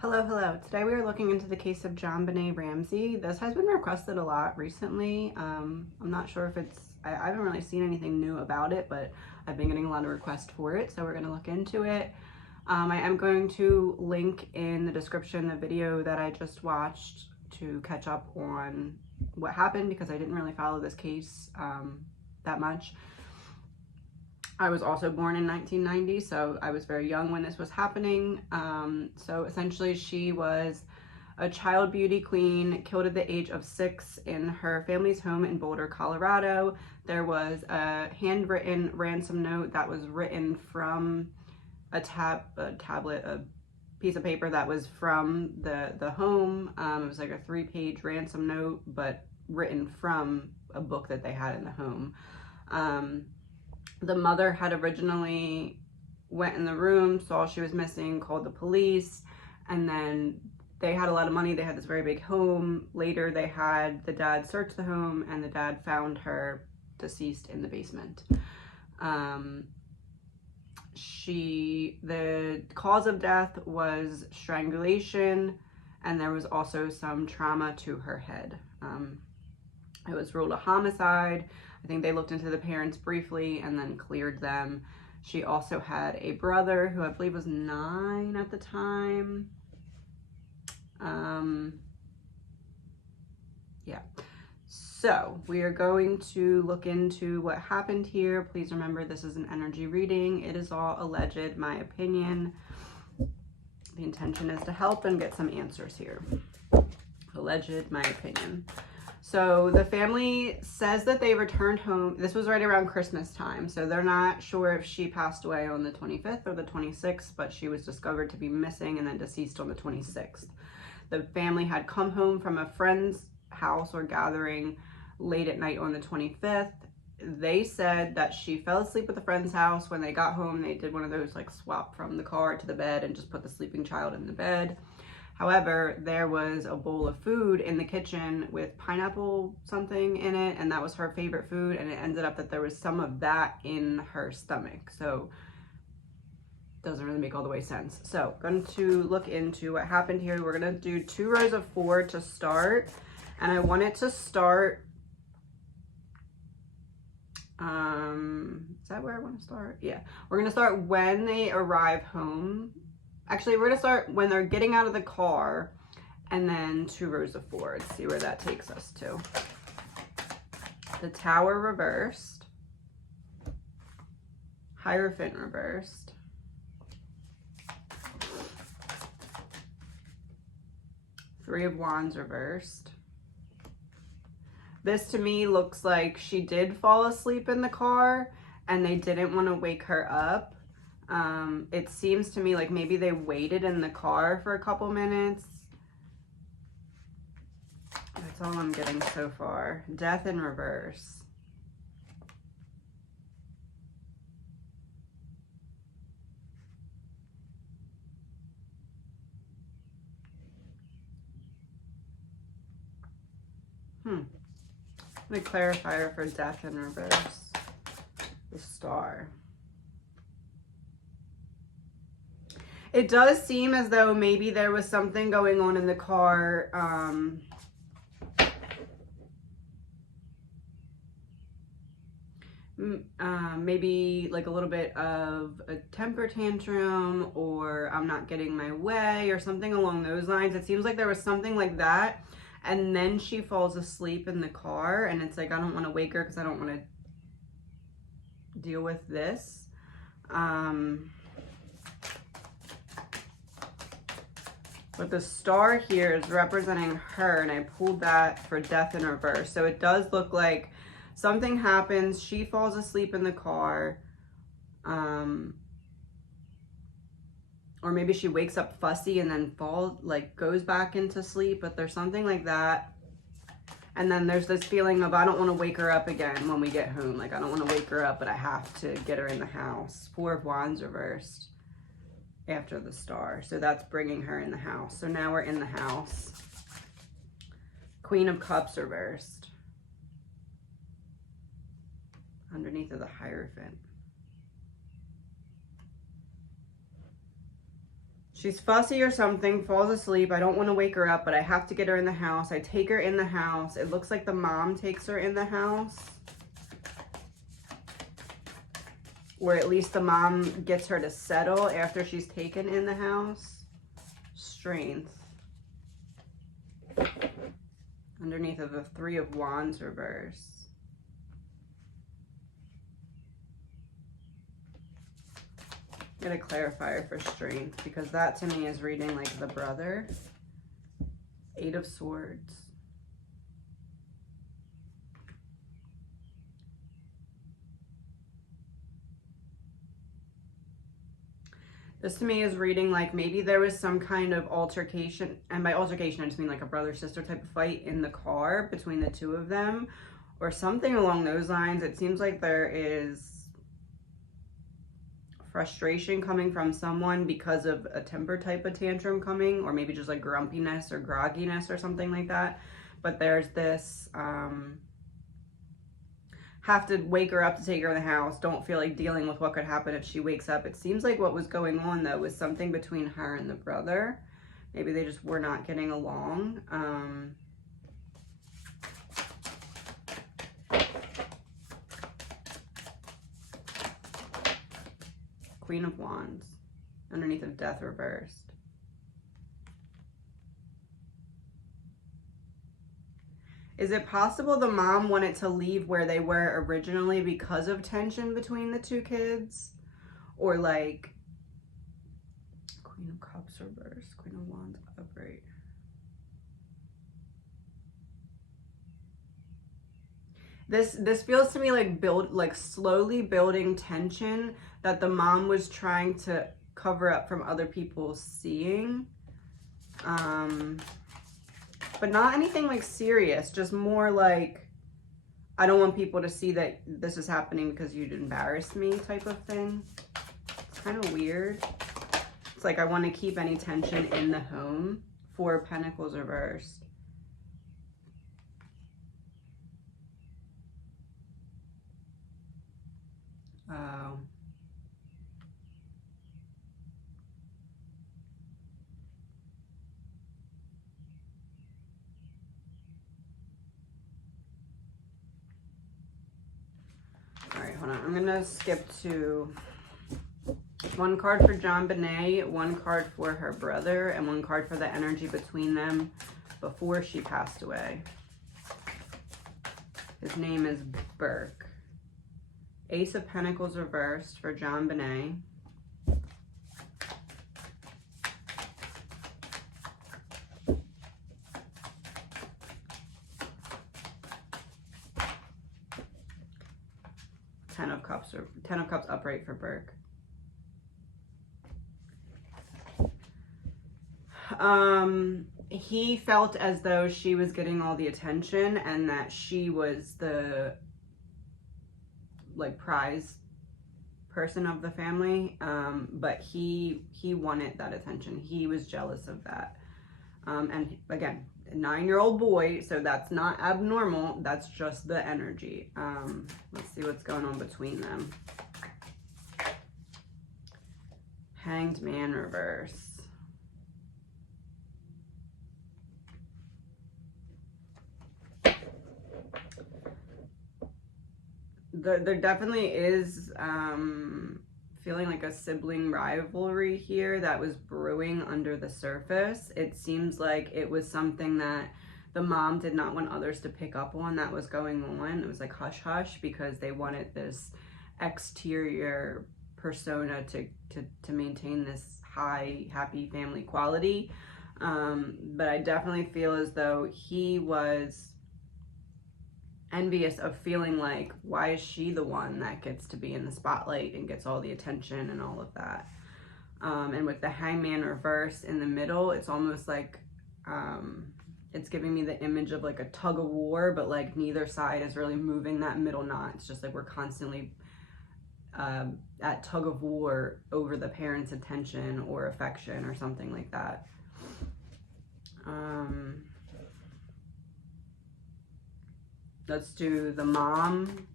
Hello, hello. Today we are looking into the case of JONBENET Ramsey. This has been requested a lot recently. I'm not sure if I haven't really seen anything new about it, but I've been getting a lot of requests for it, so we're going to look into it. I am going to link in the description the video that I just watched to catch up on what happened, because I didn't really follow this case that much. I was also born in 1990, so I was very young when this was happening. So essentially she was a child beauty queen, killed at the age of 6 in her family's home in Boulder, Colorado. There was a handwritten ransom note that was written from a piece of paper that was from the home. It was like a 3-page ransom note, but written from a book that they had in the home. The mother had originally went in the room, saw she was missing, called the police, and then they had a lot of money. They had this very big home. Later, they had the dad search the home, and the dad found her deceased in the basement. The cause of death was strangulation, and there was also some trauma to her head. It was ruled a homicide. I think they looked into the parents briefly and then cleared them. She also had a brother who I believe was 9 at the time. Yeah. So we are going to look into what happened here. Please remember, this is an energy reading. It is all alleged, my opinion. The intention is to help and get some answers here. Alleged, my opinion. So the family says that they returned home. This was right around Christmas time, so they're not sure if she passed away on the 25th or the 26th, but she was discovered to be missing and then deceased on the 26th. The family had come home from a friend's house or gathering late at night on the 25th. They said that she fell asleep at the friend's house. When they got home, they did one of those like swap from the car to the bed and just put the sleeping child in the bed. However, there was a bowl of food in the kitchen with pineapple something in it, and that was her favorite food, and it ended up that there was some of that in her stomach. So doesn't really make all the way sense. So going to look into what happened here. We're going to do 2 rows of 4 to start, and I want it to start, is that where I want to start? Yeah, we're going to start when they arrive home. Actually, we're going to start when they're getting out of the car, and then 2 rows of 4. Let's see where that takes us to. The Tower reversed. Hierophant reversed. Three of Wands reversed. This to me looks like she did fall asleep in the car, and they didn't want to wake her up. It seems to me like maybe they waited in the car for a couple minutes. That's all I'm getting so far. Death in reverse. The clarifier for death in reverse. The Star. It does seem as though maybe there was something going on in the car. Maybe like a little bit of a temper tantrum, or I'm not getting my way, or something along those lines. It seems like there was something like that. And then she falls asleep in the car, and it's like, I don't want to wake her because I don't want to deal with this. But the Star here is representing her, and I pulled that for death in reverse. So it does look like something happens. She falls asleep in the car. Or maybe she wakes up fussy and then goes back into sleep, but there's something like that. And then there's this feeling of, I don't want to wake her up again when we get home. Like, I don't want to wake her up, but I have to get her in the house. 4 of Wands reversed after the Star. So that's bringing her in the house. So now we're in the house. Queen of Cups reversed. Underneath of the Hierophant. She's fussy or something, falls asleep. I don't want to wake her up, but I have to get her in the house. I take her in the house. It looks like the mom takes her in the house. Or at least the mom gets her to settle after she's taken in the house. Strength. Underneath of the 3 of Wands reverse. Get a clarifier for strength, because that to me is reading like the brother. 8 of Swords. This to me is reading like maybe there was some kind of altercation, and by altercation I just mean like a brother-sister type of fight in the car between the 2 of them, or something along those lines. It seems like there is frustration coming from someone because of a temper type of tantrum coming, or maybe just like grumpiness or grogginess or something like that. But there's this have to wake her up to take her in the house, don't feel like dealing with what could happen if she wakes up. It seems like what was going on though was something between her and the brother. Maybe they just were not getting along. Queen of Wands, underneath of Death reversed. Is it possible the mom wanted to leave where they were originally because of tension between the 2 kids? Or like, Queen of Cups reversed, Queen of Wands upright. This feels to me like slowly building tension that the mom was trying to cover up from other people seeing. But not anything like serious, just more like, I don't want people to see that this is happening because you'd embarrass me type of thing. It's kind of weird. It's like I want to keep any tension in the home. 4 of Pentacles reversed. Oh. All right, hold on. I'm gonna skip to 1 card for JONBENET, 1 card for her brother, and 1 card for the energy between them before she passed away. His name is Burke. Ace of Pentacles reversed for JONBENET. Ten of Cups upright for Burke. He felt as though she was getting all the attention and that she was the like prize person of the family, but he wanted that attention. He was jealous of that, and again, a 9-year-old boy, so that's not abnormal, that's just the energy. Let's see what's going on between them. Hanged Man reverse. There definitely is feeling like a sibling rivalry here that was brewing under the surface. It seems like it was something that the mom did not want others to pick up on that was going on. It was like hush hush because they wanted this exterior persona to maintain this high happy family quality. But I definitely feel as though he was envious of feeling like, why is she the one that gets to be in the spotlight and gets all the attention and all of that. And with the Hangman reverse in the middle, it's almost like it's giving me the image of like a tug of war, but like neither side is really moving that middle knot. It's just like we're constantly at tug of war over the parents' attention or affection or something like that. Let's do the mom,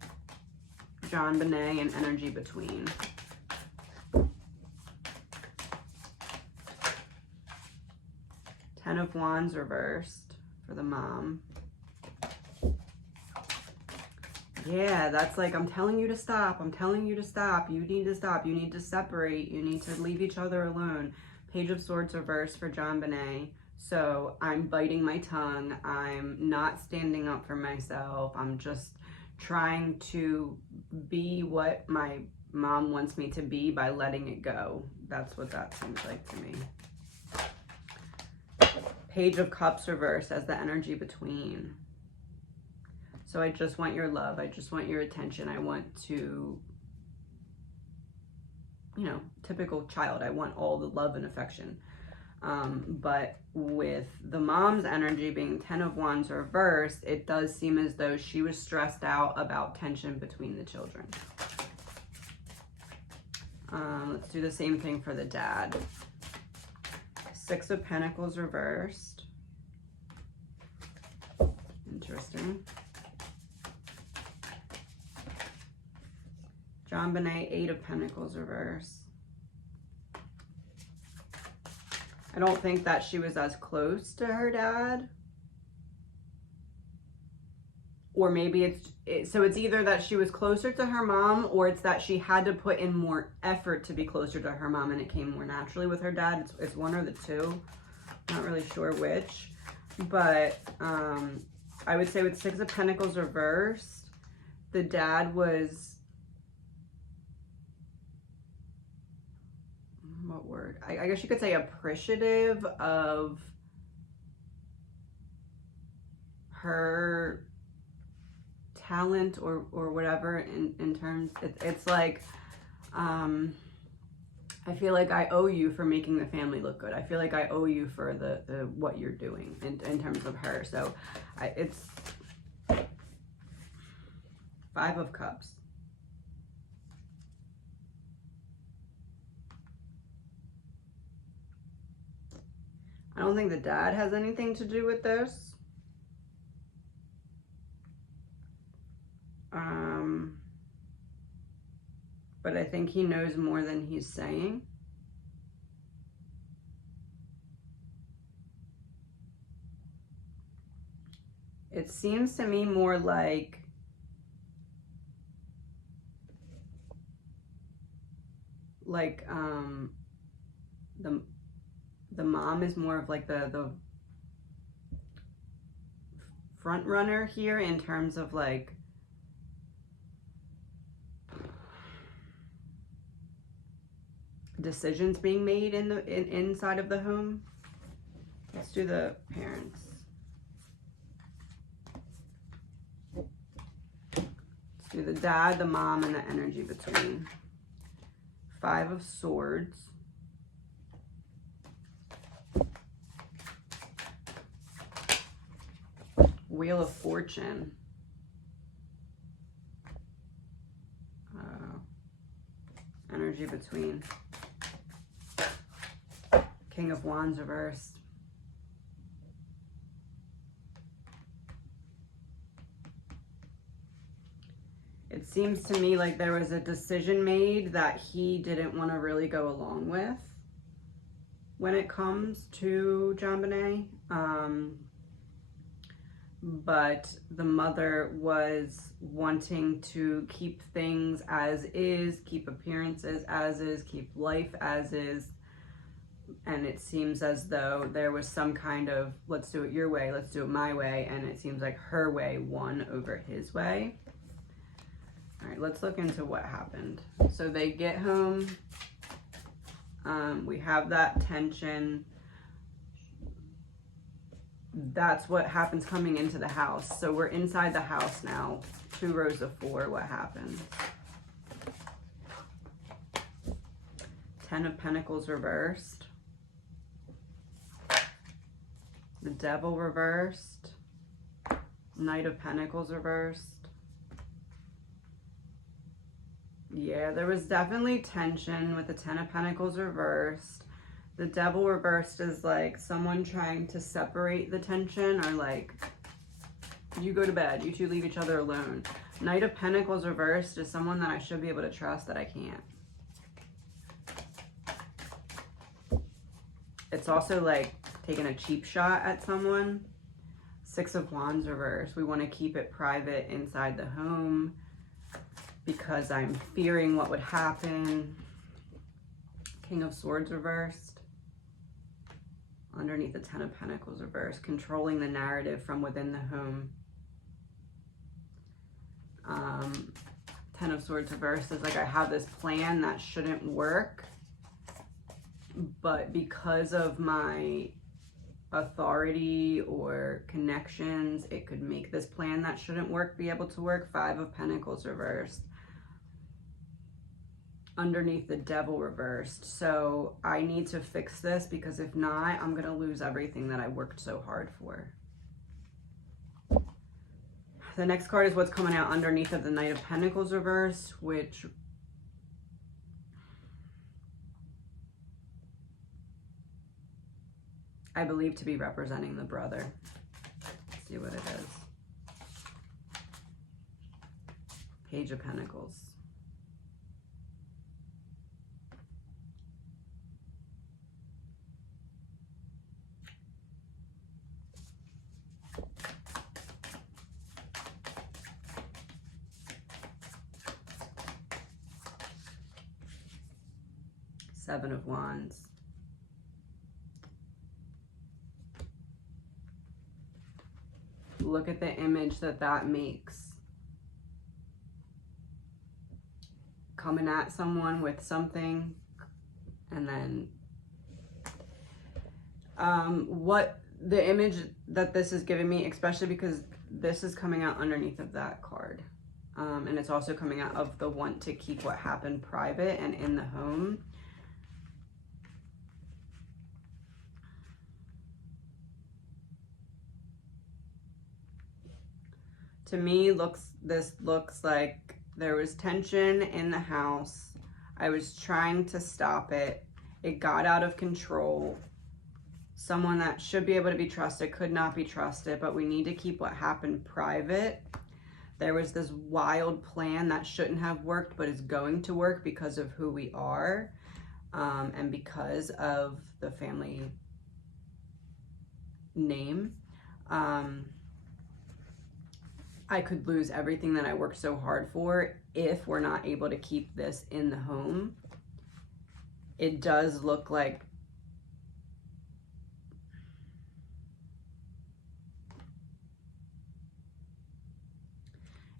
JONBENET, and energy between. Ten of Wands reversed for the mom. Yeah, that's like, I'm telling you to stop. I'm telling you to stop. You need to stop. You need to separate. You need to leave each other alone. Page of Swords reversed for JONBENET. So I'm biting my tongue. I'm not standing up for myself. I'm just trying to be what my mom wants me to be by letting it go. That's what that seems like to me. Page of Cups reversed as the energy between. So I just want your love. I just want your attention. I want to, you know, typical child. I want all the love and affection. But with the mom's energy being 10 of Wands reversed, it does seem as though she was stressed out about tension between the children. Let's do the same thing for the dad. Six of Pentacles reversed. Interesting. JONBENET, Eight of Pentacles reverse. I don't think that she was as close to her dad. Or maybe so it's either that she was closer to her mom, or it's that she had to put in more effort to be closer to her mom and it came more naturally with her dad. It's one or the two. Not really sure which. But I would say with Six of Pentacles reversed, the dad was... what word? I guess you could say appreciative of her talent or whatever in terms, it's like, I feel like I owe you for making the family look good. I feel like I owe you for the what you're doing in terms of her. So it's Five of Cups. I don't think the dad has anything to do with this. But I think he knows more than he's saying. It seems to me more like the mom is more of like the front runner here in terms of like decisions being made inside of the home. Let's do the parents. Let's do the dad, the mom, and the energy between. Five of Swords. Wheel of Fortune. Energy between. King of Wands reversed. It seems to me like there was a decision made that he didn't want to really go along with when it comes to JONBENET. But the mother was wanting to keep things as is, keep appearances as is, keep life as is. And it seems as though there was some kind of, let's do it your way, let's do it my way. And it seems like her way won over his way. All right, let's look into what happened. So they get home. We have that tension. That's what happens coming into the house. So we're inside the house now. Two rows of four, what happened? Ten of Pentacles reversed. The Devil reversed. Knight of Pentacles reversed. Yeah, there was definitely tension with the Ten of Pentacles reversed. The Devil reversed is like someone trying to separate the tension, or like, you go to bed, you two leave each other alone. Knight of Pentacles reversed is someone that I should be able to trust that I can't. It's also like taking a cheap shot at someone. Six of Wands reversed. We want to keep it private inside the home because I'm fearing what would happen. King of Swords reversed. Underneath the Ten of Pentacles reversed. Controlling the narrative from within the home. Ten of Swords reversed is like I have this plan that shouldn't work, but because of my authority or connections, it could make this plan that shouldn't work be able to work. Five of Pentacles reversed. Underneath the Devil reversed. So I need to fix this, because if not, I'm going to lose everything that I worked so hard for. The next card is what's coming out underneath of the Knight of Pentacles reversed, which I believe to be representing the brother. Let's see what it is. Page of Pentacles. Seven of Wands. Look at the image that makes. Coming at someone with something, and then what the image that this is giving me, especially because this is coming out underneath of that card, and it's also coming out of the want to keep what happened private and in the home. To me, this looks like there was tension in the house. I was trying to stop it. It got out of control. Someone that should be able to be trusted could not be trusted, but we need to keep what happened private. There was this wild plan that shouldn't have worked, but is going to work because of who we are, and because of the family name. I could lose everything that I worked so hard for if we're not able to keep this in the home. It does look like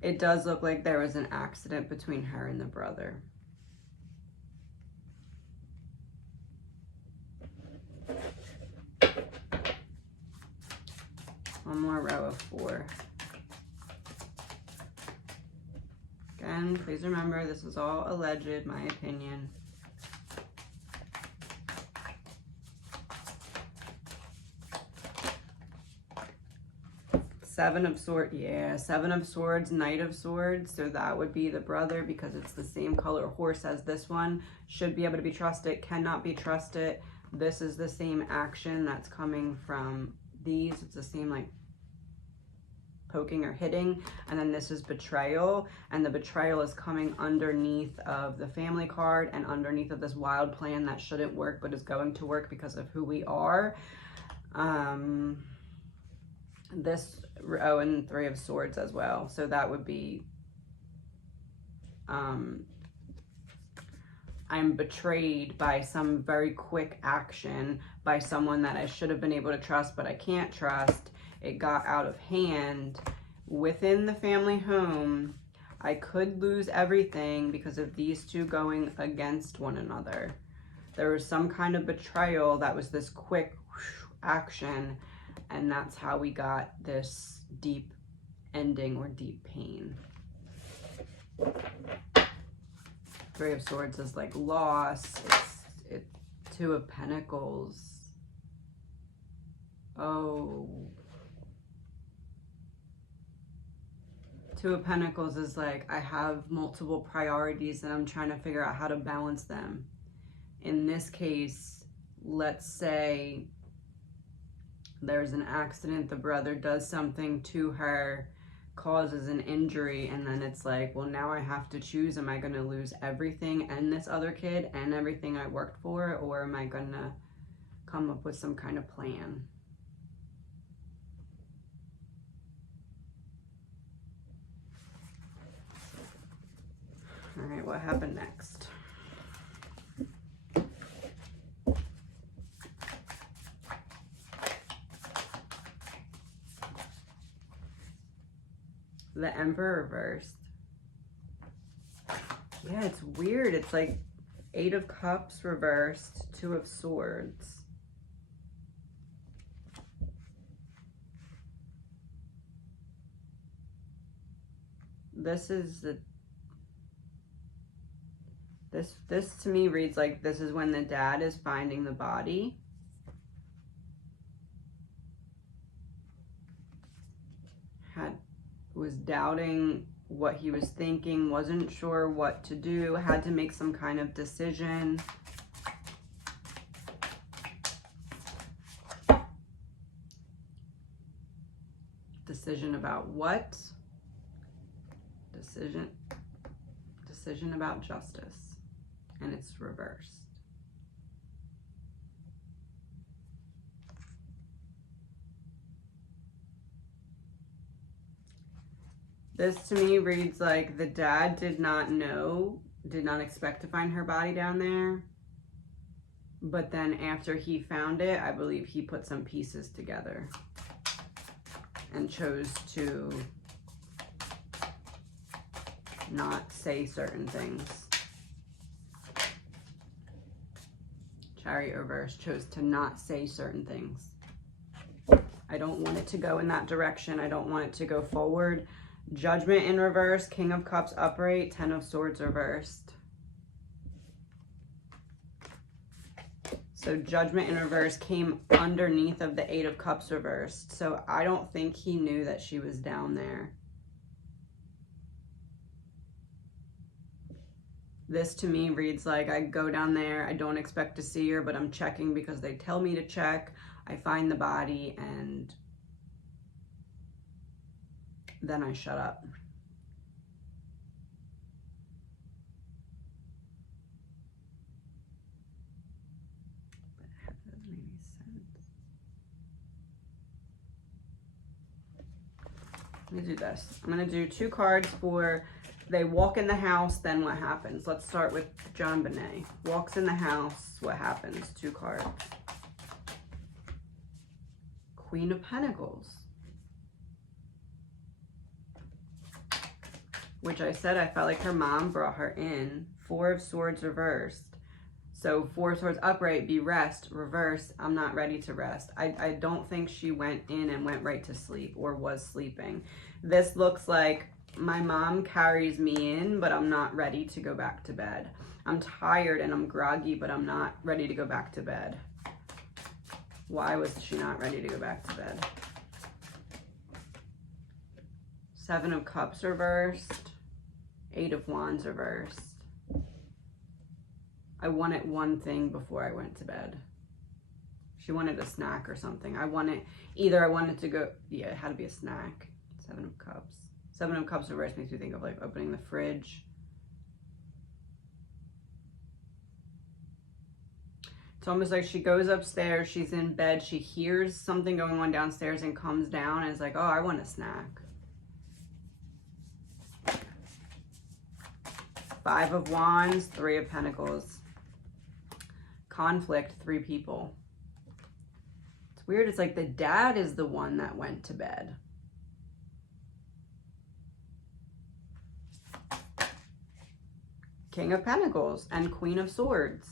there was an accident between her and the brother. One more row of four. Again, please remember, this is all alleged, my opinion. Seven of Swords, yeah, Seven of Swords, Knight of Swords. So that would be the brother, because it's the same color horse as this one. Should be able to be trusted, cannot be trusted. This is the same action that's coming from these. It's the same, like, poking or hitting, and then this is betrayal, and the betrayal is coming underneath of the family card and underneath of this wild plan that shouldn't work but is going to work because of who we are. This row and Three of Swords as well, so that would be I'm betrayed by some very quick action by someone that I should have been able to trust but I can't trust. It got out of hand within the family home. I could lose everything because of these two going against one another. There was some kind of betrayal that was this quick action, and that's how we got this deep ending or deep pain. Three of Swords is like loss. It's Two of Pentacles. Oh. Two of Pentacles is like, I have multiple priorities and I'm trying to figure out how to balance them. In this case, let's say there's an accident, the brother does something to her, causes an injury, and then it's like, well, now I have to choose. Am I going to lose everything and this other kid and everything I worked for, or am I going to come up with some kind of plan. All right, what happened next? The Emperor reversed. Yeah, it's weird. It's like 8 of Cups reversed, 2 of Swords. This is the... This to me reads like this is when the dad is finding the body. Was doubting what he was thinking, wasn't sure what to do, had to make some kind of decision. Decision about what? Decision about justice, and it's reversed. This to me reads like the dad did not expect to find her body down there. But then after he found it, I believe he put some pieces together and chose to not say certain things. Chariot reverse, chose to not say certain things. I don't want it to go in that direction. I don't want it to go forward. Judgment in reverse, King of Cups upright, 10 of Swords reversed. So Judgment in reverse came underneath of the 8 of Cups reversed. So I don't think he knew that she was down there. This to me reads like I go down there, I don't expect to see her, but I'm checking because they tell me to check. I find the body and then I shut up. But that doesn't make any sense. Let me do this. I'm gonna do 2 cards for they walk in the house, then what happens? Let's start with JONBENET. Walks in the house, what happens? 2 cards. Queen of Pentacles. Which I said I felt like her mom brought her in. 4 of Swords reversed. So 4 of Swords upright, be rest, reverse, I'm not ready to rest. I don't think she went in and went right to sleep or was sleeping. This looks like my mom carries me in, but I'm not ready to go back to bed. I'm tired and I'm groggy, but I'm not ready to go back to bed. Why was she not ready to go back to bed? 7 of Cups reversed. 8 of Wands reversed. I wanted one thing before I went to bed. She wanted a snack or something. I wanted to go, yeah, it had to be a snack. 7 of Cups. 7 of Cups reversed makes me think of like opening the fridge. It's almost like she goes upstairs, she's in bed, she hears something going on downstairs and comes down and is like, oh, I want a snack. 5 of Wands, 3 of Pentacles. Conflict, 3 people. It's weird, it's like the dad is the one that went to bed. King of Pentacles and Queen of Swords.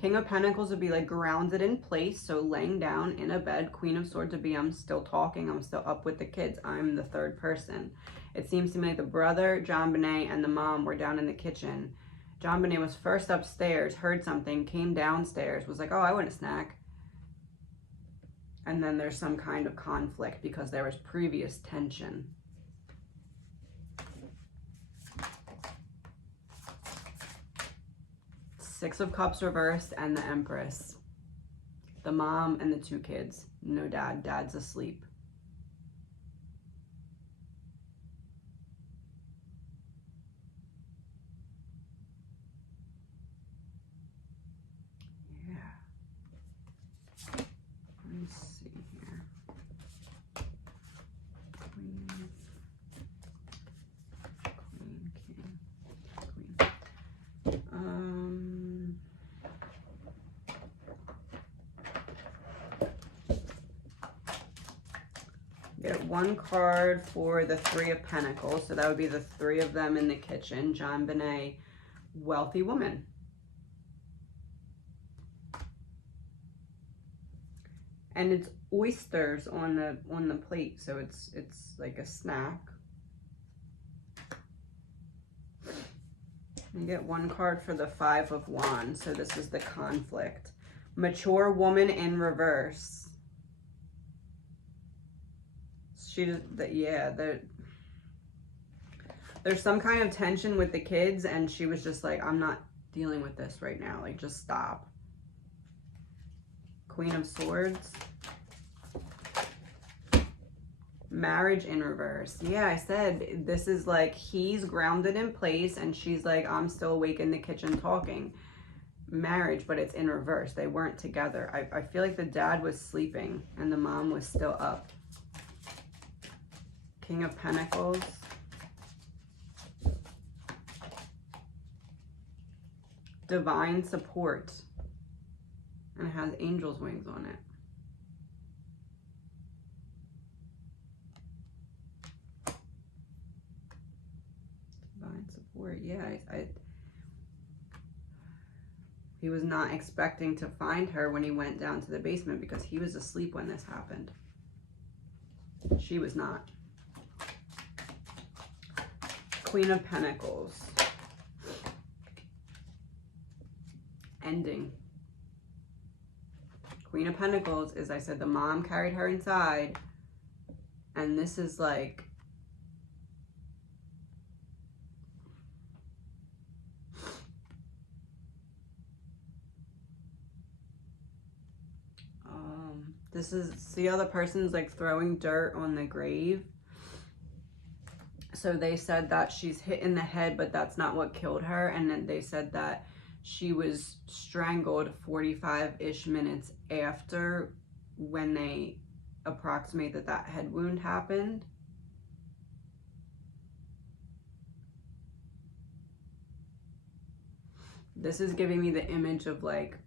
King of Pentacles would be like grounded in place, so laying down in a bed. Queen of Swords would be I'm still talking, I'm still up with the kids, I'm the third person. It seems to me like the brother, JONBENET, and the mom were down in the kitchen. JONBENET was first upstairs, heard something, came downstairs, was like, oh, I want a snack. And then there's some kind of conflict because there was previous tension. Six of Cups reversed and the Empress. The mom and the 2 kids. No dad. Dad's asleep. Yeah. see here. Queen, king, queen. Get one card for the Three of Pentacles. So that would be the three of them in the kitchen. JONBENET, wealthy woman. And it's oysters on the plate, so it's like a snack. You get one card for the Five of Wands. So this is the conflict. Mature woman in reverse. There's some kind of tension with the kids, and she was just like, I'm not dealing with this right now. Like, just stop. Queen of Swords. Marriage in reverse. Yeah, I said this is like he's grounded in place, and she's like, I'm still awake in the kitchen talking. Marriage, but it's in reverse. They weren't together. I feel like the dad was sleeping and the mom was still up. King of Pentacles. Divine support. And it has angel's wings on it. Divine support. Yeah, he was not expecting to find her when he went down to the basement because he was asleep when this happened. She was not. Queen of Pentacles. Ending. Queen of Pentacles is, I said, the mom carried her inside. And this is like, this is, the other person's like throwing dirt on the grave. So they said that she's hit in the head, but that's not what killed her. And then they said that she was strangled 45-ish minutes after, when they approximate that head wound happened. This is giving me the image of like,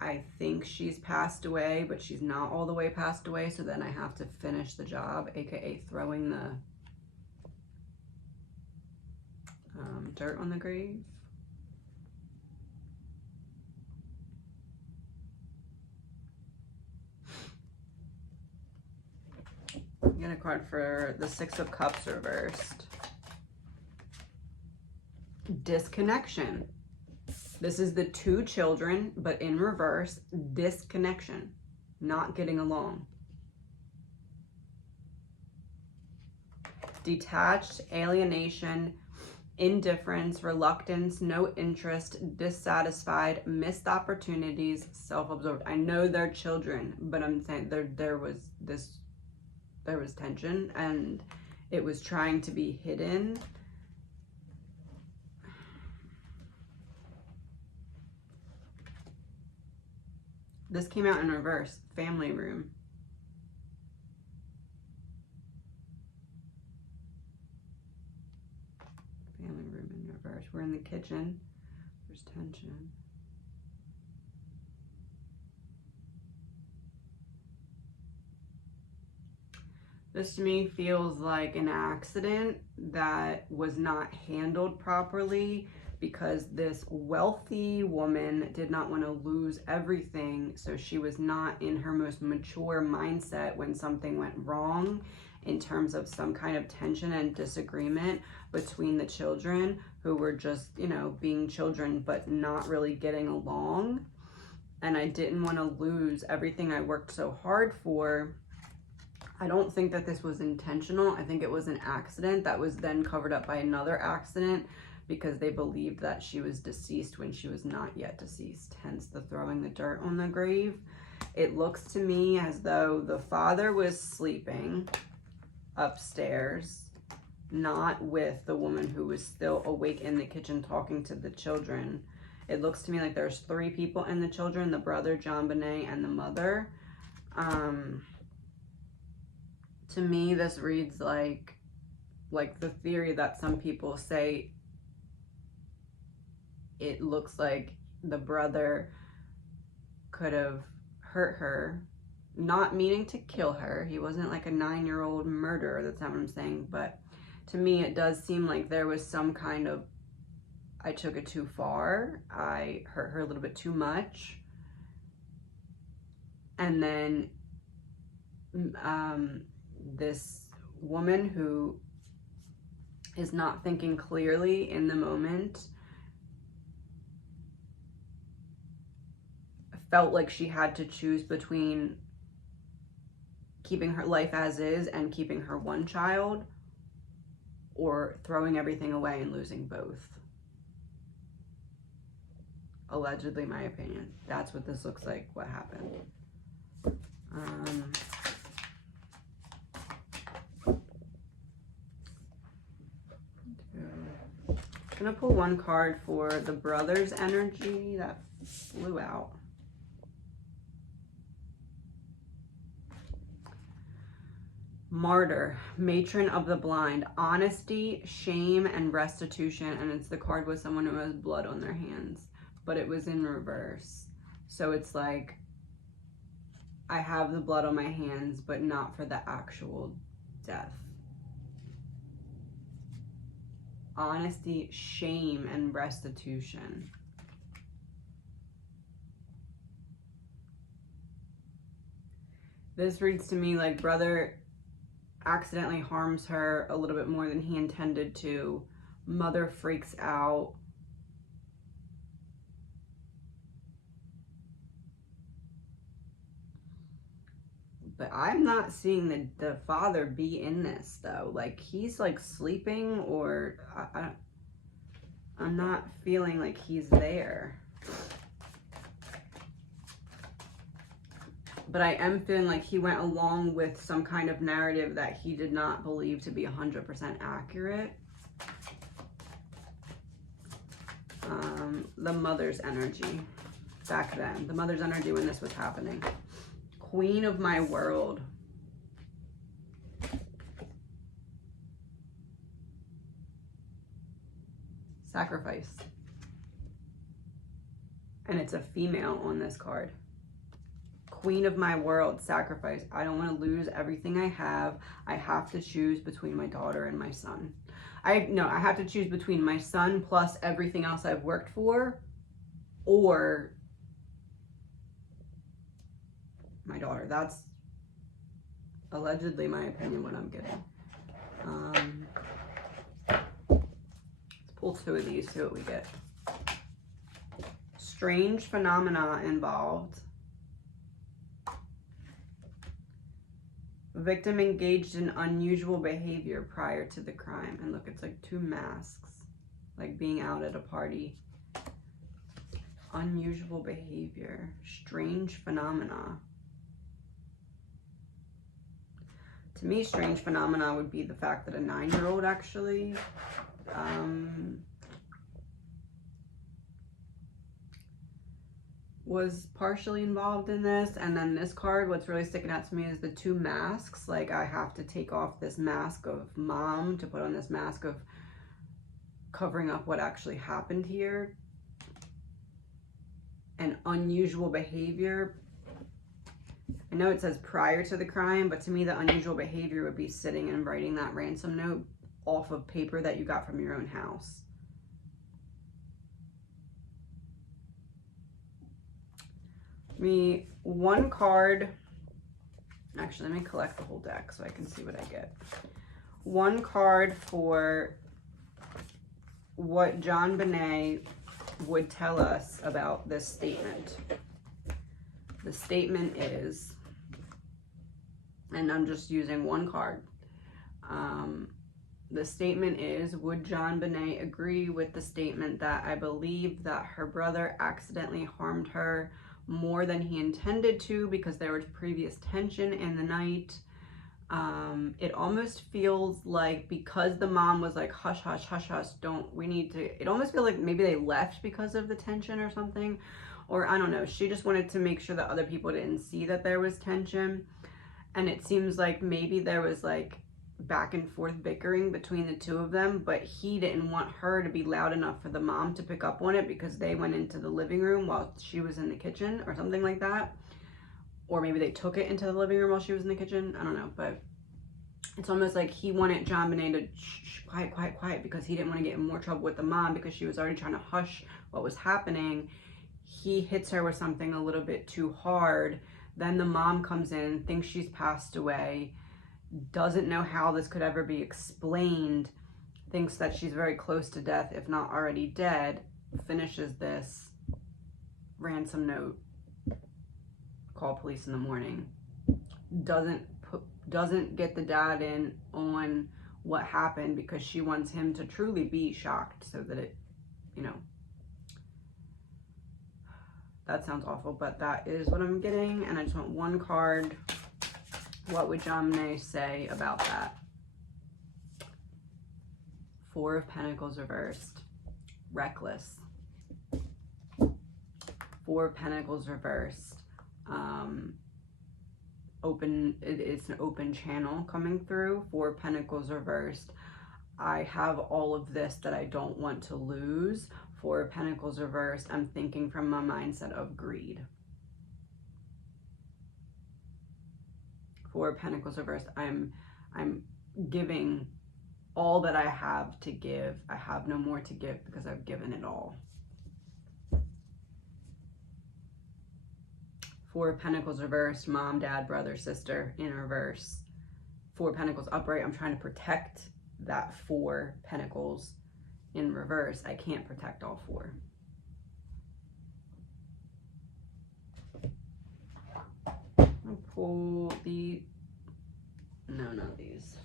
I think she's passed away, but she's not all the way passed away. So then I have to finish the job, aka throwing the dirt on the grave. Get a card for the Six of Cups reversed. Disconnection. This is the two children, but in reverse. Disconnection. Not getting along. Detached, alienation, indifference, reluctance, no interest, dissatisfied, missed opportunities, self-absorbed. I know they're children, but I'm saying there was tension, and it was trying to be hidden. This came out in reverse. Family room. Family room in reverse. We're in the kitchen. There's tension. This to me feels like an accident that was not handled properly, because this wealthy woman did not want to lose everything. So she was not in her most mature mindset when something went wrong, in terms of some kind of tension and disagreement between the children, who were just, you know, being children, but not really getting along. And I didn't want to lose everything I worked so hard for. I don't think that this was intentional. I think it was an accident that was then covered up by another accident, because they believed that she was deceased when she was not yet deceased, hence the throwing the dirt on the grave. It looks to me as though the father was sleeping upstairs, not with the woman who was still awake in the kitchen talking to the children. It looks to me like there's three people in the children: the brother, JONBENET, and the mother. To me, this reads like the theory that some people say, it looks like the brother could have hurt her, not meaning to kill her. He wasn't like a 9-year-old murderer, that's not what I'm saying, but to me it does seem like there was some kind of, I took it too far, I hurt her a little bit too much, and then this woman who is not thinking clearly in the moment felt like she had to choose between keeping her life as is and keeping her one child, or throwing everything away and losing both. Allegedly, my opinion. That's what this looks like, what happened. I'm gonna pull one card for the brother's energy that flew out. Martyr, matron of the blind, honesty, shame, and restitution. And it's the card with someone who has blood on their hands, but it was in reverse. So it's like, I have the blood on my hands, but not for the actual death. Honesty, shame, and restitution. This reads to me like brother accidentally harms her a little bit more than he intended to. Mother freaks out. But I'm not seeing the father be in this though. Like he's like sleeping, or I'm not feeling like he's there. But I am feeling like he went along with some kind of narrative that he did not believe to be 100% accurate. The mother's energy back then. The mother's energy when this was happening. Queen of my world. Sacrifice. And it's a female on this card. Queen of my world, sacrifice. I don't want to lose everything I have. I have to choose between my daughter and my son. I have to choose between my son plus everything else I've worked for, or my daughter. That's allegedly my opinion, what I'm getting. Let's pull two of these, see what we get. Strange phenomena involved. Victim engaged in unusual behavior prior to the crime. And look, it's like two masks, like being out at a party. Unusual behavior, strange phenomena. To me, strange phenomena would be the fact that a 9-year-old actually was partially involved in this. And then this card, what's really sticking out to me is the two masks. Like I have to take off this mask of mom to put on this mask of covering up what actually happened here. And unusual behavior. I know it says prior to the crime, but to me the unusual behavior would be sitting and writing that ransom note off of paper that you got from your own house. Me one card. Actually, let me collect the whole deck so I can see what I get. One card for what JONBENET would tell us about this statement. The statement is, and I'm just using one card. The statement is, would JONBENET agree with the statement that I believe that her brother accidentally harmed her more than he intended to because there was previous tension in the night. It almost feels like because the mom was like, hush, hush, hush, hush, it almost feels like maybe they left because of the tension or something. or I don't know, she just wanted to make sure that other people didn't see that there was tension. And it seems like maybe there was like back and forth bickering between the two of them, but he didn't want her to be loud enough for the mom to pick up on it because they went into the living room while she was in the kitchen or something like that. Or maybe they took it into the living room while she was in the kitchen. I don't know, but it's almost like he wanted JONBENET to shh, quiet, quiet, quiet, because he didn't want to get in more trouble with the mom because she was already trying to hush what was happening. He hits her with something a little bit too hard. Then the mom comes in, thinks she's passed away, doesn't know how this could ever be explained, thinks that she's very close to death, if not already dead, finishes this ransom note, call police in the morning, doesn't get the dad in on what happened because she wants him to truly be shocked so that it, you know, that sounds awful, but that is what I'm getting. And I just want one card. What would JONBENET say about that? Four of Pentacles reversed. Reckless. Four of Pentacles reversed. It's an open channel coming through. Four of Pentacles reversed. I have all of this that I don't want to lose. Four of Pentacles reversed. I'm thinking from my mindset of greed. Four of Pentacles reversed. I'm giving all that I have to give. I have no more to give because I've given it all. Four of Pentacles reversed. Mom, dad, brother, sister in reverse. Four of Pentacles upright. I'm trying to protect that Four Pentacles in reverse. I can't protect all four. I'll pull the, no, not these.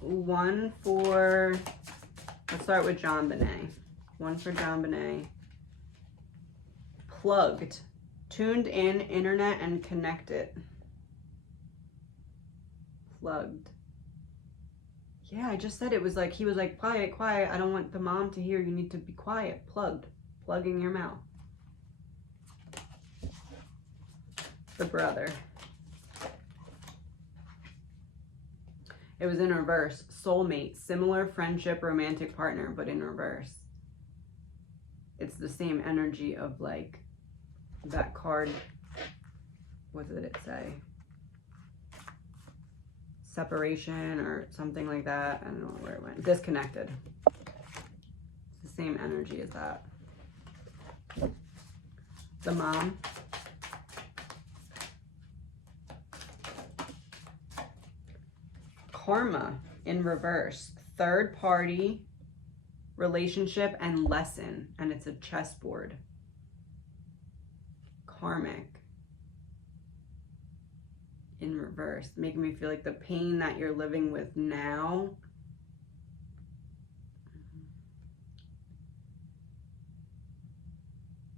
One for, let's start with JONBENET. One for JONBENET. Plugged, tuned in, internet, and connected. Plugged. Yeah, I just said it was like, he was like, quiet, quiet. I don't want the mom to hear. You need to be quiet. Plugged. Plugging your mouth. The brother. It was in reverse. Soulmate. Similar friendship, romantic partner, but in reverse. It's the same energy of like that card. What did it say? Separation or something like that. I don't know where it went. Disconnected. It's the same energy as that. The mom. Karma in reverse. Third party, relationship, and lesson. And it's a chessboard. Karmic. In reverse, making me feel like the pain that you're living with now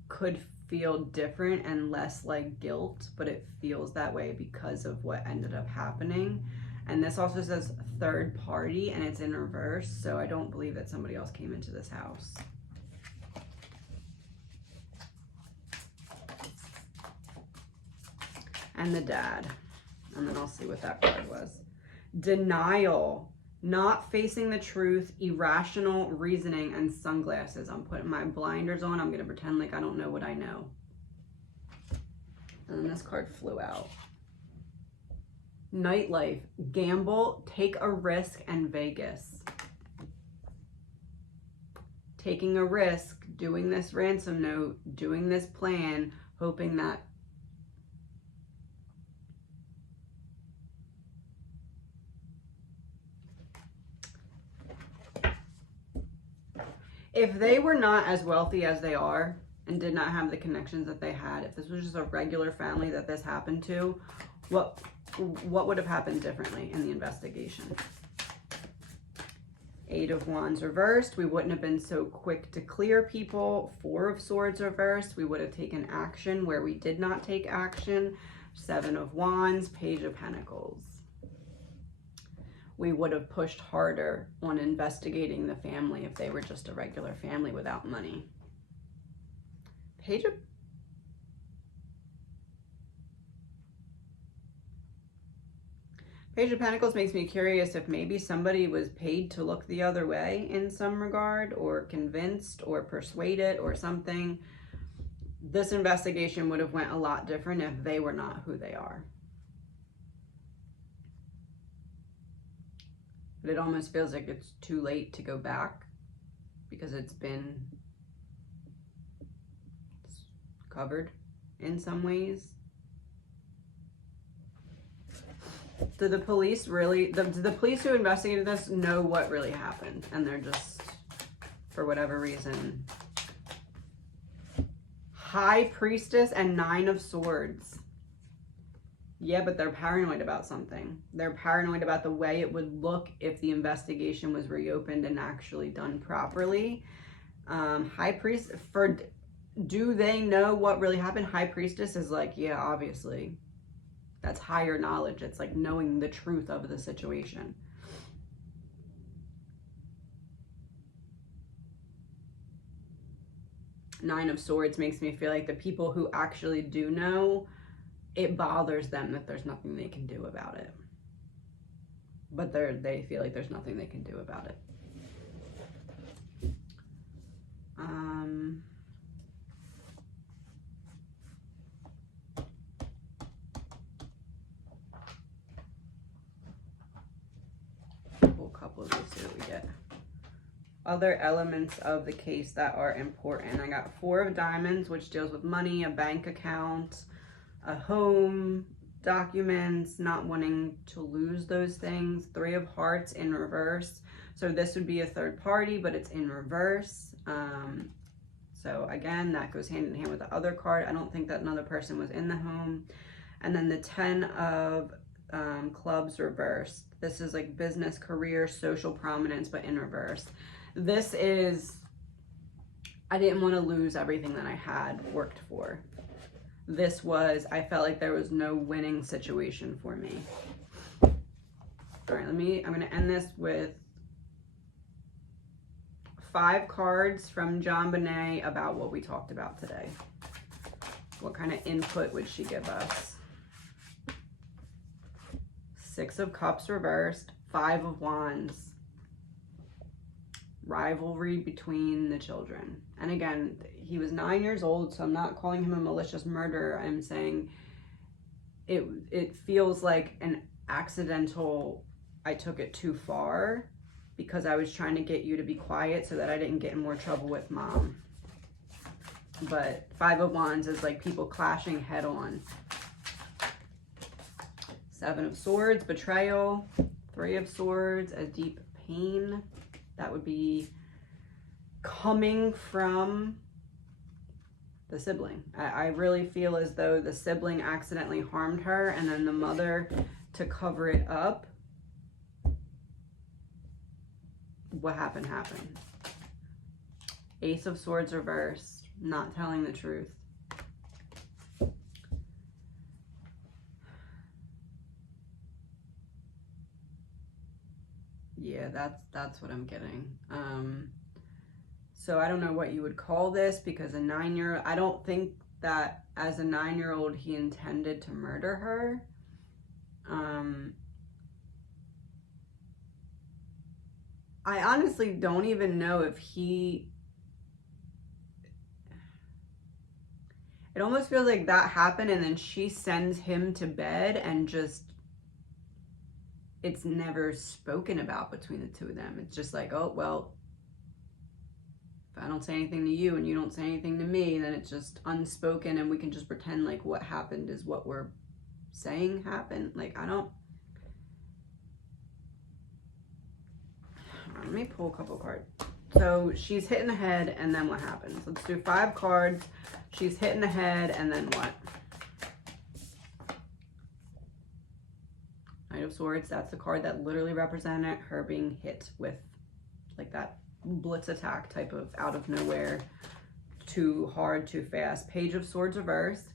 could feel different and less like guilt, but it feels that way because of what ended up happening. And this also says third party, and it's in reverse, so I don't believe that somebody else came into this house. And the dad. And then I'll see what that card was. Denial, not facing the truth, irrational reasoning, and sunglasses. I'm putting my blinders on. I'm going to pretend like I don't know what I know. And then this card flew out. Nightlife, gamble, take a risk, and Vegas. Taking a risk, doing this ransom note, doing this plan, hoping that if they were not as wealthy as they are and did not have the connections that they had, if this was just a regular family that this happened to, what would have happened differently in the investigation? Eight of Wands reversed. We wouldn't have been so quick to clear people. Four of Swords reversed. We would have taken action where we did not take action. Seven of Wands, Page of Pentacles. we would have pushed harder on investigating the family if they were just a regular family without money. Page of Pentacles makes me curious if maybe somebody was paid to look the other way in some regard, or convinced or persuaded or something. This investigation would have went a lot different if they were not who they are. But it almost feels like it's too late to go back because it's been covered in some ways. Do the police really, do the police who investigated this know what really happened? And they're just, for whatever reason. High Priestess and 9 of Swords. Yeah, but they're paranoid about something. They're paranoid about the way it would look if the investigation was reopened and actually done properly. High Priest, do they know what really happened? High Priestess is like, yeah, obviously. That's higher knowledge. It's like knowing the truth of the situation. Nine of Swords makes me feel like the people who actually do know, it bothers them that there's nothing they can do about it. But they feel like there's nothing they can do about it. Pull a couple of these, see what we get. Other elements of the case that are important. I got 4 of Diamonds, which deals with money, a bank account, a home, documents, not wanting to lose those things. 3 of Hearts in reverse. So this would be a third party, but it's in reverse. So again, that goes hand in hand with the other card. I don't think that another person was in the home. And then the 10 of Clubs reversed. This is like business, career, social prominence, but in reverse. This is, I didn't want to lose everything that I had worked for. This was, I felt like there was no winning situation for me. All right, I'm going to end this with 5 cards from JONBENET about what we talked about today. What kind of input would she give us? 6 of Cups reversed, 5 of Wands. Rivalry between the children. And again, he was 9 years old, so I'm not calling him a malicious murderer. I'm saying it feels like an accidental, I took it too far because I was trying to get you to be quiet so that I didn't get in more trouble with Mom. But 5 of Wands is like people clashing head on. 7 of Swords, betrayal. 3 of Swords, a deep pain. That would be coming from the sibling. I really feel as though the sibling accidentally harmed her, and then the mother, to cover it up, what happened. Ace of Swords reversed, not telling the truth. Yeah, that's what I'm getting. So I don't know what you would call this, because a 9-year-old, I don't think that as a 9-year-old he intended to murder her. I honestly don't even know if he, it almost feels like that happened and then she sends him to bed and just, it's never spoken about between the two of them. It's just like, oh, well, if I don't say anything to you and you don't say anything to me, then it's just unspoken and we can just pretend like what happened is what we're saying happened. Like, I don't. Let me pull a couple cards. So she's hitting the head, and then what happens? Let's do 5 cards. She's hitting the head, and then what? Knight of Swords, that's the card that literally represented her being hit with like that blitz attack type of out of nowhere, too hard, too fast. Page of Swords reversed.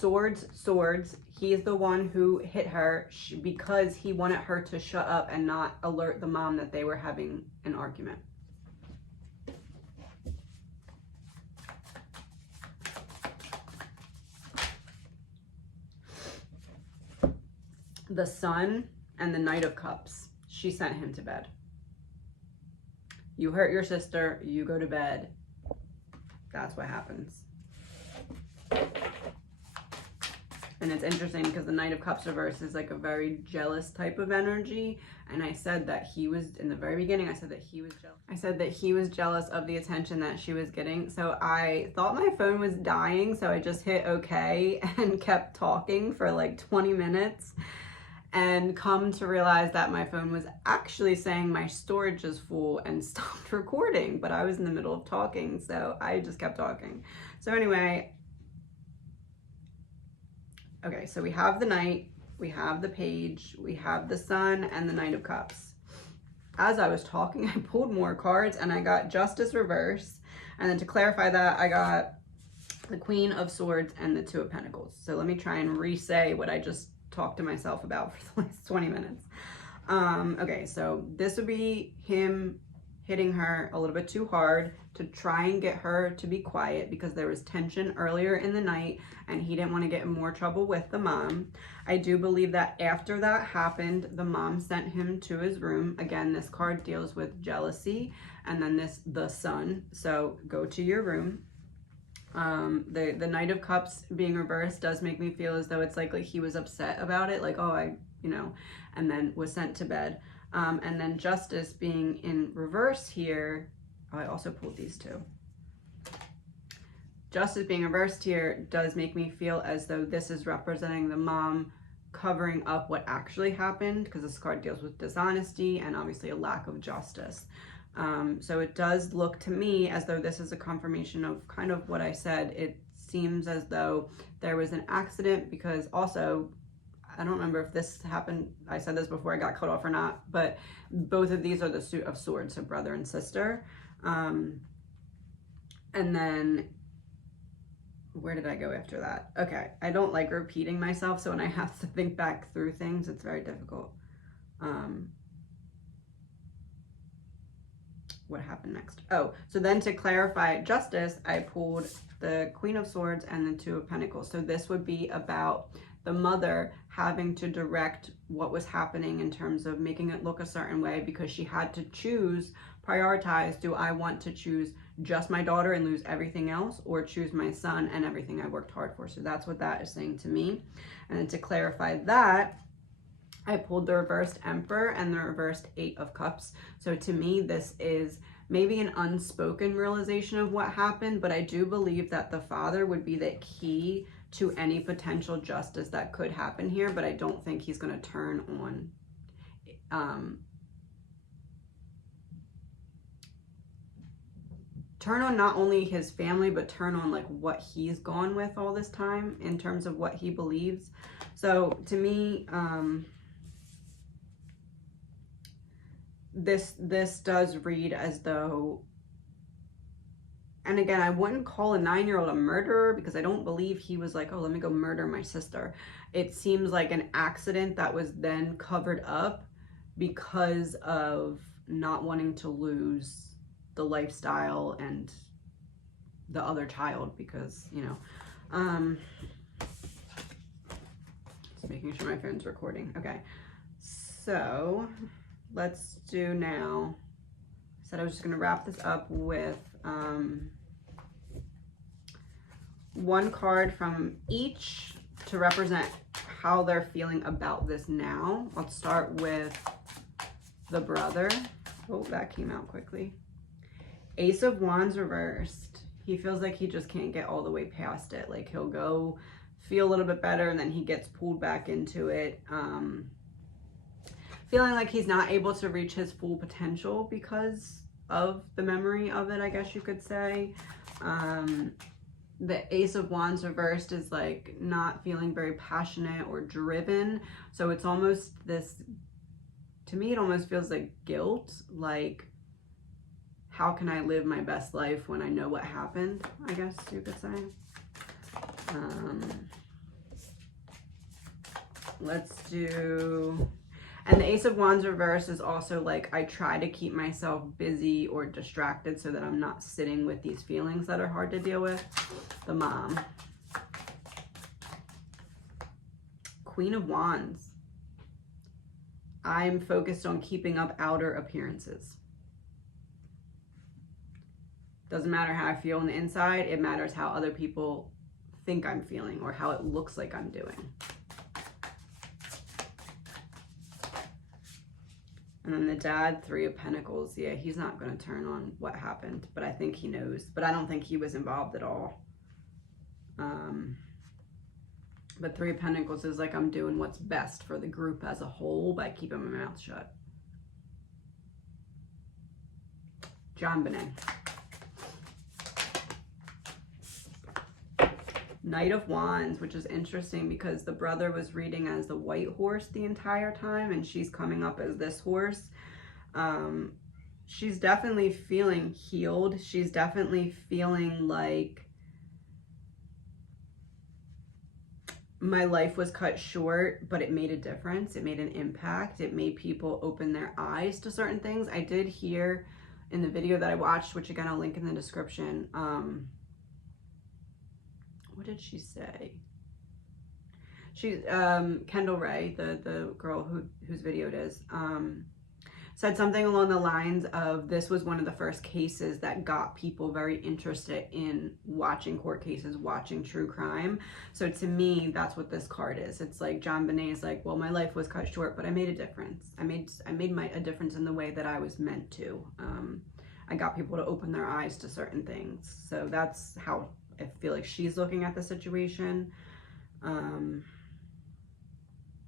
Swords. He's the one who hit her because he wanted her to shut up and not alert the mom that they were having an argument. The Sun and the Knight of Cups. She sent him to bed. You hurt your sister, you go to bed. That's what happens. And it's interesting because the Knight of Cups reverse is like a very jealous type of energy. And I said that he was, in the very beginning, I said that he was jealous. I said that he was jealous of the attention that she was getting. So I thought my phone was dying. So I just hit okay and kept talking for like 20 minutes. And come to realize that my phone was actually saying my storage is full and stopped recording. But I was in the middle of talking. So I just kept talking. So anyway. Okay, so we have the Knight, we have the Page, we have the Sun, and the Knight of Cups. As I was talking, I pulled more cards, and I got Justice reverse. And then to clarify that, I got the Queen of Swords and the Two of Pentacles. So let me try and re-say what I just talked to myself about for the last 20 minutes. Okay, so this would be him hitting her a little bit too hard to try and get her to be quiet because there was tension earlier in the night and he didn't want to get in more trouble with the mom. I do believe that after that happened, the mom sent him to his room. Again, this card deals with jealousy, and then the Sun. So go to your room. The Knight of Cups being reversed does make me feel as though it's like he was upset about it, like, oh, and then was sent to bed. And then Justice being in reverse here. Oh, I also pulled these two. Justice being reversed here does make me feel as though this is representing the mom covering up what actually happened, because this card deals with dishonesty and obviously a lack of justice. So it does look to me as though this is a confirmation of kind of what I said. It seems as though there was an accident, because also, I don't remember if this happened, I said this before I got cut off or not, but both of these are the Suit of Swords, so brother and sister. And then, where did I go after that? Okay, I don't like repeating myself, so when I have to think back through things, it's very difficult. What happened next? Oh, so then to clarify Justice, I pulled the Queen of Swords and the Two of Pentacles. So this would be about the mother having to direct what was happening in terms of making it look a certain way, because she had to choose, prioritize, do I want to choose just my daughter and lose everything else, or choose my son and everything I worked hard for? So that's what that is saying to me. And then to clarify that, I pulled the reversed Emperor and the reversed Eight of Cups. So to me, this is maybe an unspoken realization of what happened, but I do believe that the father would be the key to any potential justice that could happen here, but I don't think he's going to turn on not only his family, but turn on like what he's gone with all this time in terms of what he believes. So to me, this does read as though, and again, I wouldn't call a 9-year-old a murderer, because I don't believe he was like, oh, let me go murder my sister. It seems like an accident that was then covered up because of not wanting to lose the lifestyle and the other child, because, just making sure my phone's recording. Okay, so let's do now. I said I was just going to wrap this up with one card from each to represent how they're feeling about this now. Let's start with the brother. Oh, that came out quickly. Ace of Wands reversed. He feels like he just can't get all the way past it. Like he'll go feel a little bit better and then he gets pulled back into it. Feeling like he's not able to reach his full potential because of the memory of it, I guess you could say. The Ace of Wands reversed is like not feeling very passionate or driven. So it's almost this, to me, it almost feels like guilt. Like, how can I live my best life when I know what happened, I guess you could say. Let's do, and the Ace of Wands reverse is also like, I try to keep myself busy or distracted so that I'm not sitting with these feelings that are hard to deal with. The Mom. Queen of Wands. I'm focused on keeping up outer appearances. Doesn't matter how I feel on the inside, it matters how other people think I'm feeling or how it looks like I'm doing. And then the Dad, Three of Pentacles. Yeah, he's not going to turn on what happened, but I think he knows. But I don't think he was involved at all. But Three of Pentacles is like, I'm doing what's best for the group as a whole by keeping my mouth shut. JONBENET. Knight of Wands, which is interesting because the brother was reading as the white horse the entire time, and she's coming up as this horse. She's definitely feeling healed. She's definitely feeling like my life was cut short, but it made a difference. It made an impact. It made people open their eyes to certain things. I did hear in the video that I watched, which again, I'll link in the description, what did she say? She's Kendall Ray, the girl whose video it is, said something along the lines of, this was one of the first cases that got people very interested in watching court cases, watching true crime. So to me, that's what this card is. It's like JONBENET is like, well, my life was cut short, but I made a difference. I made a difference in the way that I was meant to. I got people to open their eyes to certain things. So that's how I feel like she's looking at the situation.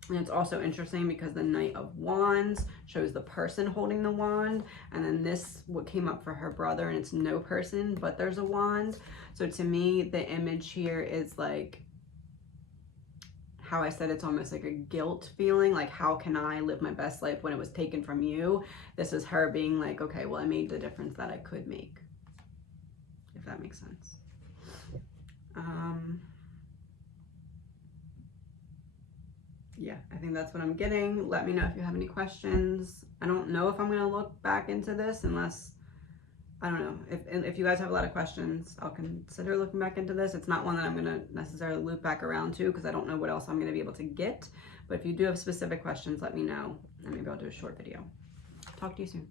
And it's also interesting because the Knight of Wands shows the person holding the wand, and then this, what came up for her brother, and it's no person, but there's a wand. So to me, the image here is like, how I said, it's almost like a guilt feeling, like, how can I live my best life when it was taken from you? This is her being like, okay, well, I made the difference that I could make, if that makes sense. Yeah, I think that's what I'm getting. Let me know if you have any questions. I don't know if I'm going to look back into this unless, I don't know. If you guys have a lot of questions, I'll consider looking back into this. It's not one that I'm going to necessarily loop back around to because I don't know what else I'm going to be able to get. But if you do have specific questions, let me know, and maybe I'll do a short video. Talk to you soon.